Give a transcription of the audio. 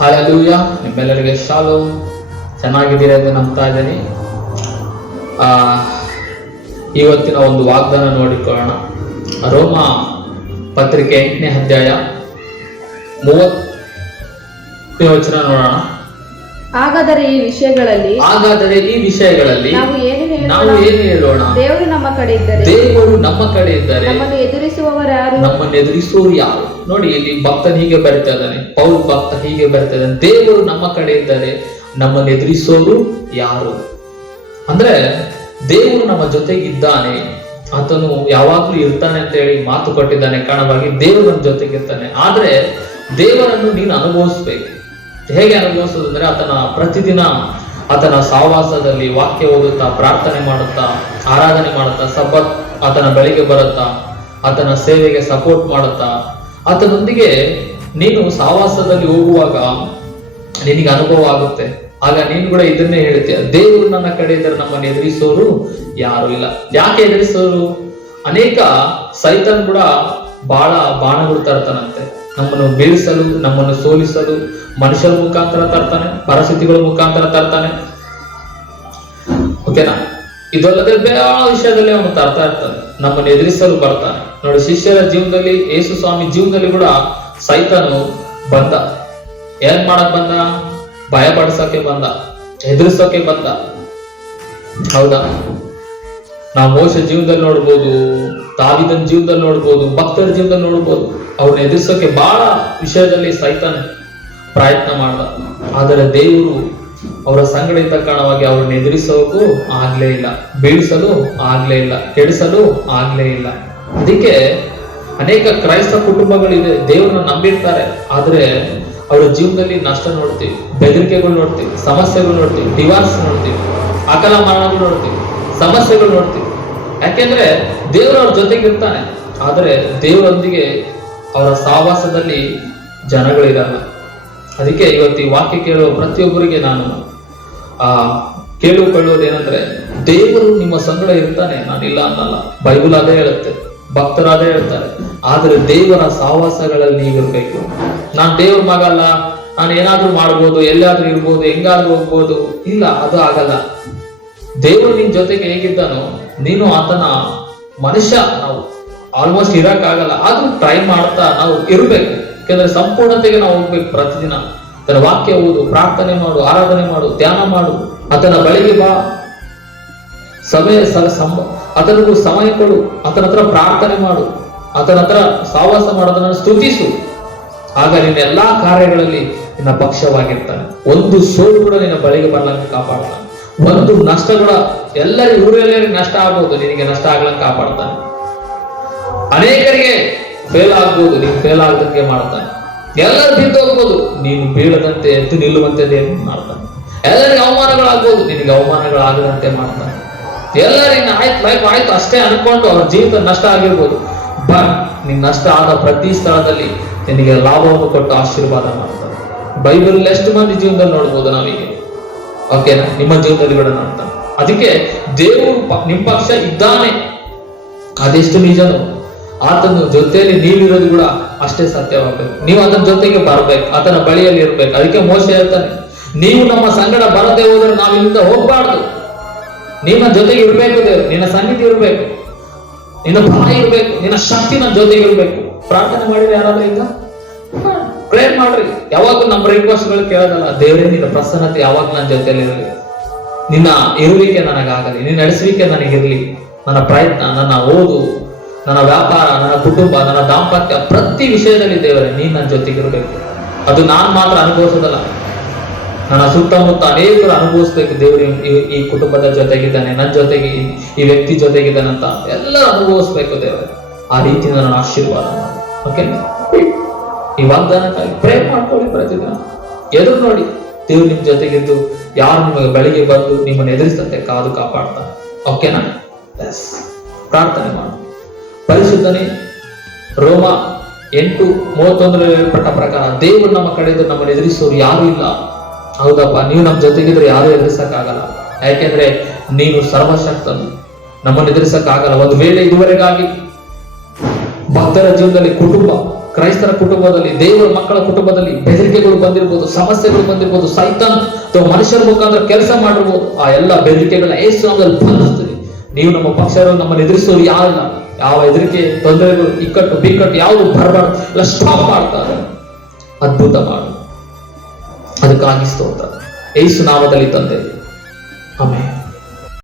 Hallelujah. ನಿಮ್ಮೆಲ್ಲರಿಗೆ shalom. ಚೆನ್ನಾಗಿದ್ದೀರಾ ಎಂದು ನಂಬ್ತಾ ಇದ್ದೀನಿ. ಇವತ್ತಿನ ಒಂದು ವಾಗ್ದಾನ ನೋಡಿಕೊಳ್ಳೋಣ. ರೋಮ ಪತ್ರಿಕೆ 8ನೇ ಅಧ್ಯಾಯ 30ನೇ ವಚನ ನೋಡೋಣ. ಹಾಗಾದರೆ ಈ ವಿಷಯಗಳಲ್ಲಿ ನಾವು ಏನು ಹೇಳೋಣ? ದೇವರು ನಮ್ಮ ಕಡೆ ಇದ್ದರೆ ನಮ್ಮನ್ನು ಎದುರಿಸುವವರು ಯಾರು? ನೋಡಿ, ಇಲ್ಲಿ ಭಕ್ತನ ಹೀಗೆ ಬರಿತಾ ಇದ್ದಾನೆ, ಪೌಲ್ ಭಕ್ತ ಹೀಗೆ ಬರಿತಾ ಇದ್ದಾನೆ, ದೇವರು ನಮ್ಮ ಕಡೆ ಇದ್ದಾರೆ, ನಮ್ಮನ್ನು ಎದುರಿಸೋರು ಯಾರು? ಅಂದ್ರೆ ದೇವರು ನಮ್ಮ ಜೊತೆಗಿದ್ದಾನೆ, ಆತನು ಯಾವಾಗ್ಲೂ ಇರ್ತಾನೆ ಅಂತ ಹೇಳಿ ಮಾತು ಕೊಟ್ಟಿದ್ದಾನೆ. ಕಾರಣವಾಗಿ ದೇವರು ನಮ್ಮ ಜೊತೆಗಿರ್ತಾನೆ. ಆದ್ರೆ ದೇವರನ್ನು ನೀನು ಅನುಭವಿಸ್ಬೇಕು. ಹೇಗೆ ಅನುಭವಿಸೋದು ಅಂದ್ರೆ, ಪ್ರತಿದಿನ ಆತನ ಸಹವಾಸದಲ್ಲಿ ವಾಕ್ಯ ಓದುತ್ತಾ, ಪ್ರಾರ್ಥನೆ ಮಾಡುತ್ತಾ, ಆರಾಧನೆ ಮಾಡುತ್ತಾ, ಸಬ್ಬತ್ ಆತನ ಬೆಳಿಗ್ಗೆ ಬರುತ್ತಾ, ಆತನ ಸೇವೆಗೆ ಸಪೋರ್ಟ್ ಮಾಡುತ್ತಾ, ಆತನೊಂದಿಗೆ ನೀನು ಸಹವಾಸದಲ್ಲಿ ಹೋಗುವಾಗ ನಿನಗೆ ಅನುಭವ ಆಗುತ್ತೆ. ಆಗ ನೀನು ಕೂಡ ಇದನ್ನೇ ಹೇಳ್ತೀಯ, ದೇವರು ನನ್ನ ಕಡೆ ಇದ್ದರೆ ನಮ್ಮನ್ನು ಎದುರಿಸೋರು ಯಾರು ಇಲ್ಲ. ಯಾಕೆ ಎದುರಿಸೋರು? ಅನೇಕ ಸೈತಾನ್ ಕೂಡ ಬಹಳ ಬಾಣಗಳು ತರ್ತಾನಂತೆ, ನಮ್ಮನ್ನು ಬೀಳಿಸಲು, ನಮ್ಮನ್ನು ಸೋಲಿಸಲು. ಮನುಷ್ಯರ ಮುಖಾಂತರ ತರ್ತಾನೆ, ಪರಿಸ್ಥಿತಿಗಳ ಮುಖಾಂತರ ತರ್ತಾನೆ. ಓಕೆನಾ? ಇದಲ್ಲದೆ ಬೇರೆ ವಿಷಯದಲ್ಲಿ ಅವನು ತರ್ತಾ ಇರ್ತಾನೆ, ನಮ್ಮನ್ನು ಎದುರಿಸಲು ಬರ್ತಾನೆ. ನೋಡಿ, ಶಿಷ್ಯರ ಜೀವನದಲ್ಲಿ, ಯೇಸು ಸ್ವಾಮಿ ಜೀವನದಲ್ಲಿ ಕೂಡ ಸೈತಾನು ಬಂದ. ಏನ್ ಮಾಡಕ್ ಬಂದ? ಭಯಪಡಿಸೋಕೆ ಬಂದ, ಎದುರಿಸೋಕೆ ಬಂದ. ಹೌದಾ? ನಾವು ಮೋಶೆ ಜೀವನದಲ್ಲಿ ನೋಡ್ಬೋದು, ದಾವೀದನ ಜೀವನದಲ್ಲಿ ನೋಡ್ಬೋದು, ಭಕ್ತರ ಜೀವನದಲ್ಲಿ ನೋಡ್ಬೋದು. ಅವ್ರನ್ನ ಎದುರಿಸೋಕೆ ಬಹಳ ವಿಷಯದಲ್ಲಿ ಸೈತಾನ್ ಪ್ರಯತ್ನ ಮಾಡ್ದ. ಆದರೆ ದೇವರು ಅವರ ಸಂಗಡ ಇದ್ದ ಕಾರಣವಾಗಿ ಅವ್ರನ್ನ ಎದುರಿಸೋಕು ಆಗ್ಲೇ ಇಲ್ಲ, ಬೀಳಿಸಲು ಆಗ್ಲೇ ಇಲ್ಲ, ಕೆಡಿಸಲು ಆಗ್ಲೇ ಇಲ್ಲ. ಅದಕ್ಕೆ ಅನೇಕ ಕ್ರೈಸ್ತ ಕುಟುಂಬಗಳಿದೆ, ದೇವರನ್ನ ನಂಬಿರ್ತಾರೆ, ಆದ್ರೆ ಅವರ ಜೀವನದಲ್ಲಿ ನಷ್ಟ ನೋಡ್ತೀವಿ, ಬೆದರಿಕೆಗಳು ನೋಡ್ತೀವಿ, ಸಮಸ್ಯೆಗಳು ನೋಡ್ತೀವಿ, ಡಿವಾರ್ಸ್ ನೋಡ್ತೀವಿ, ಅಕಾಲ ಮರಣಗಳು ನೋಡ್ತೀವಿ, ಸಮಸ್ಯೆಗಳು ನೋಡ್ತೀವಿ. ಯಾಕೆಂದ್ರೆ ದೇವರು ಅವ್ರ ಜೊತೆಗಿರ್ತಾನೆ, ಆದ್ರೆ ದೇವರೊಂದಿಗೆ ಅವರ ಸಹವಾಸದಲ್ಲಿ ಜನಗಳಿರಲ್ಲ. ಅದಕ್ಕೆ ಇವತ್ತು ಈ ವಾಕ್ಯ ಕೇಳುವ ಪ್ರತಿಯೊಬ್ಬರಿಗೆ ನಾನು ಕೇಳಿಕೊಳ್ಳುವುದೇನೆಂದ್ರೆ, ದೇವರು ನಿಮ್ಮ ಸಂಗಡ ಇರ್ತಾನೆ, ನಾನಿಲ್ಲ ಅನ್ನಲ್ಲ. ಬೈಬಲ್ ಅದೇ ಹೇಳುತ್ತೆ, ಭಕ್ತರಾದೇ ಹೇಳ್ತಾರೆ. ಆದ್ರೆ ದೇವರ ಸಹವಾಸಗಳಲ್ಲಿ ನೀವಿರ್ಬೇಕು. ನಾನು ದೇವ್ರ ಮಗಲ್ಲ, ನಾನು ಏನಾದ್ರೂ ಮಾಡ್ಬೋದು, ಎಲ್ಲಾದ್ರೂ ಇರ್ಬೋದು, ಹೆಂಗಾದ್ರೂ ಹೋಗ್ಬೋದು, ಇಲ್ಲ, ಅದು ಆಗಲ್ಲ. ದೇವರು ನಿನ್ ಜೊತೆಗೆ ಹೇಗಿದ್ದಾನೋ, ನೀನು ಆತನ ಮನುಷ್ಯ. ನಾವು ಆಲ್ಮೋಸ್ಟ್ ಇರಕ್ಕಾಗಲ್ಲ, ಆದ್ರೂ ಟ್ರೈ ಮಾಡ್ತಾ ನಾವು ಇರ್ಬೇಕು. ಯಾಕಂದ್ರೆ ಸಂಪೂರ್ಣತೆಗೆ ನಾವು ಹೋಗ್ಬೇಕು. ಪ್ರತಿದಿನ ಆತನ ವಾಕ್ಯ ಓದು, ಪ್ರಾರ್ಥನೆ ಮಾಡು, ಆರಾಧನೆ ಮಾಡು, ಧ್ಯಾನ ಮಾಡು, ಆತನ ಬಳಿಗೆ ಬಾ, ಆತನಿಗೂ ಸಮಯ ಕೊಡು, ಆತನ ಹತ್ರ ಪ್ರಾರ್ಥನೆ ಮಾಡು, ಆತನ ಹತ್ರ ಸಹವಾಸ ಮಾಡೋದನ್ನ ಸ್ತುತಿಸು. ಆಗ ನಿನ್ನ ಎಲ್ಲಾ ಕಾರ್ಯಗಳಲ್ಲಿ ನಿನ್ನ ಪಕ್ಷವಾಗಿರ್ತಾನೆ. ಒಂದು ಸೋಲು ಕೂಡ ನಿನ್ನ ಬಳಿಗೆ ಬರ್ಲಂಗೆ ಕಾಪಾಡ್ತಾನೆ. ಒಂದು ನಷ್ಟ ಕೂಡ, ಎಲ್ಲರಿಗೂ ಊರೆಲ್ಲರಿಗೂ ನಷ್ಟ ಆಗ್ಬೋದು, ನಿನಗೆ ನಷ್ಟ ಆಗ್ಲಂಗೆ ಕಾಪಾಡ್ತಾನೆ. ಅನೇಕರಿಗೆ ಫೇಲ್ ಆಗ್ಬೋದು, ನೀನು ಫೇಲ್ ಆಗದಂಗೆ ಮಾಡ್ತಾನೆ. ಎಲ್ಲರೂ ಬಿದ್ದು ಹೋಗ್ಬೋದು, ನೀನು ಬೀಳದಂತೆ ಎದ್ದು ನಿಲ್ಲುವಂತೆ ದೇವರು ಮಾಡ್ತಾನೆ. ಎಲ್ಲರಿಗೆ ಅವಮಾನಗಳಾಗ್ಬೋದು, ನಿನಗೆ ಅವಮಾನಗಳಾಗದಂತೆ ಮಾಡ್ತಾನೆ. ಎಲ್ಲರಿಗೂ ಆಯ್ತು, ಲೈಫ್ ಆಯ್ತು ಅಷ್ಟೇ ಅನ್ಕೊಂಡು ಅವ್ರ ಜೀವಿತ ನಷ್ಟ ಆಗಿರ್ಬೋದು, ಬಟ್ ನಿನ್ ನಷ್ಟ ಆದ ಪ್ರತಿ ಸ್ಥಳದಲ್ಲಿ ನಿನಗೆ ಲಾಭವನ್ನು ಕೊಟ್ಟು ಆಶೀರ್ವಾದ ಮಾಡ್ತಾನೆ. ಬೈಬಲ್ ಎಷ್ಟು ಮಂದಿ ಜೀವನದಲ್ಲಿ ನೋಡ್ಬೋದು ನಾವೀಗ. ಓಕೆನಾ? ನಿಮ್ಮ ಜೀವನದಲ್ಲಿ ಕೂಡ ನೋಡ್ತಾನೆ. ಅದಕ್ಕೆ ದೇವರು ನಿಮ್ ಪಕ್ಷ ಇದ್ದಾನೆ, ಅದೆಷ್ಟು ನಿಜನೋ, ಆತನ ಜೊತೆಯಲ್ಲಿ ನೀವಿರೋದು ಕೂಡ ಅಷ್ಟೇ ಸತ್ಯವಾಗಬೇಕು. ನೀವು ಆತನ ಜೊತೆಗೆ ಬರ್ಬೇಕು, ಆತನ ಬಳಿಯಲ್ಲಿ ಇರ್ಬೇಕು. ಅದಕ್ಕೆ ಮೋಶೆ ಹೇಳ್ತಾನೆ, ನೀವು ನಮ್ಮ ಸಂಗಡ ಬರದೆ ಹೋದ್ರೆ ನಾವು ಇಲ್ಲಿಂದ ಹೋಗ್ಬಾರ್ದು. ನಿನ್ನ ಜೊತೆಗೆ ಇರ್ಬೇಕು ದೇವ್ರು, ನಿನ್ನ ಸನ್ನಿಧಿ ಇರ್ಬೇಕು, ನಿನ್ನ ಭಯ ಇರ್ಬೇಕು, ನಿನ್ನ ಶಕ್ತಿ ನನ್ನ ಜೊತೆಗೆ ಇರ್ಬೇಕು. ಪ್ರಾರ್ಥನೆ ಮಾಡಿದ್ರೆ ಯಾರಾದ್ರೂ ಈಗ ಪ್ರೇಯರ್ ಮಾಡ್ರಿ. ಯಾವಾಗೂ ನಮ್ಮ ರಿಕ್ವೆಸ್ಟ್ಗಳು ಕೇಳೋದಲ್ಲ, ದೇವರೇ ನಿನ್ನ ಪ್ರಸನ್ನತೆ ಯಾವಾಗ ನನ್ನ ಜೊತೆಯಲ್ಲಿ ಇರಲಿ, ನಿನ್ನ ಇರುವಿಕೆ ನನಗಾಗಲಿ, ನಿನ್ನ ನಡೆಸುವಿಕೆ ನನಗಿರ್ಲಿ. ನನ್ನ ಪ್ರಯತ್ನ, ನನ್ನ ಓದು, ನನ್ನ ವ್ಯಾಪಾರ, ನನ್ನ ಕುಟುಂಬ, ನನ್ನ ದಾಂಪತ್ಯ, ಪ್ರತಿ ವಿಷಯದಲ್ಲಿ ದೇವರೇ ನೀನ್ ನನ್ನ ಜೊತೆಗಿರ್ಬೇಕು. ಅದು ನಾನ್ ಮಾತ್ರ ಅನುಭವಿಸೋದಲ್ಲ, ನನ್ನ ಸುತ್ತಮುತ್ತ ಅನೇಕರು ಅನುಭವಿಸ್ಬೇಕು. ದೇವರು ಈ ಕುಟುಂಬದ ಜೊತೆಗಿದ್ದಾನೆ, ನನ್ನ ಜೊತೆಗೆ ಈ ವ್ಯಕ್ತಿ ಜೊತೆಗಿದ್ದಾನಂತ ಎಲ್ಲರೂ ಅನುಭವಿಸ್ಬೇಕು ದೇವರು. ಆ ರೀತಿ ನನ್ನ ಆಶೀರ್ವಾದ ಮಾಡಿ. ಓಕೆ, ಈ ವಾಗ್ದಾನಕ್ಕಾಗಿ ಪ್ರೇಮ್ ಮಾಡ್ಕೊಳ್ಳಿ. ಪ್ರತಿದಿನ ಎದುರು ನೋಡಿ, ದೇವ್ರು ನಿಮ್ ಜೊತೆಗಿದ್ದು ಯಾರು ನಿಮಗೆ ಬೆಳಿಗ್ಗೆ ಬಂದು ನಿಮ್ಮನ್ನು ಎದುರಿಸಂತೆ ಕಾದು ಕಾಪಾಡ್ತಾನೆ. ಓಕೆನಾ? ಎಸ್, ಪ್ರಾರ್ಥನೆ ಮಾಡು. ಪರಿಶುದ್ಧನೇ, ರೋಮ 8:31 ಹೇಳ್ಪಟ್ಟ ಪ್ರಕಾರ ದೇವರು ನಮ್ಮ ಕಡೆ ಇದ್ದು ನಮ್ಮನ್ನು ಎದುರಿಸೋರು ಯಾರು ಇಲ್ಲ. ಹೌದಪ್ಪ, ನೀವು ನಮ್ಮ ಜೊತೆಗಿದ್ರೆ ಯಾರು ಎದುರಿಸಕ್ಕಾಗಲ್ಲ. ಯಾಕೆಂದ್ರೆ ನೀನು ಸರ್ವಶಕ್ತನು, ನಮ್ಮನ್ನು ಎದುರಿಸಕ್ಕಾಗಲ್ಲ. ಒಂದು ವೇಳೆ ಇದುವರೆಗಾಗಿ ಭಕ್ತರ ಜೀವನದಲ್ಲಿ ಕುಟುಂಬ ಕ್ರೈಸ್ತರ ಕುಟುಂಬದಲ್ಲಿ, ದೇವರ ಮಕ್ಕಳ ಕುಟುಂಬದಲ್ಲಿ ಬೆದರಿಕೆಗಳು ಬಂದಿರ್ಬೋದು, ಸಮಸ್ಯೆಗಳು ಬಂದಿರ್ಬೋದು, ಸೈತಾನ್ ಅಥವಾ ಮನುಷ್ಯರ ಮುಖಾಂತರ ಕೆಲಸ ಮಾಡಿರ್ಬೋದು. ಆ ಎಲ್ಲ ಬೆದರಿಕೆಗಳನ್ನ ಯೇಸು ನಾಮದಲ್ಲಿ ಬಂಧಿಸ್ತೀವಿ. ನೀವು ನಮ್ಮ ಪಕ್ಷರು ನಮ್ಮನ್ನು ಎದುರಿಸೋರು ಯಾರಿಲ್ಲ. ಯಾವ ಹೆದರಿಕೆ, ತೊಂದರೆಗಳು, ಇಕ್ಕಟ್ಟು ಬಿಕ್ಕಟ್ಟು ಯಾವುದು ಬರಬಾರ್ದು, ಎಲ್ಲ ಸ್ಟಾಪ್ ಮಾಡ್ತಾರೆ. ಅದ್ಭುತ ಮಾಡು. ಅದಕ್ಕಾಗಿ ಸ್ತೋತ್ರ ಯೇಸು ನಾಮದಲ್ಲಿ ತಂದೆ, ಆಮೆನ್.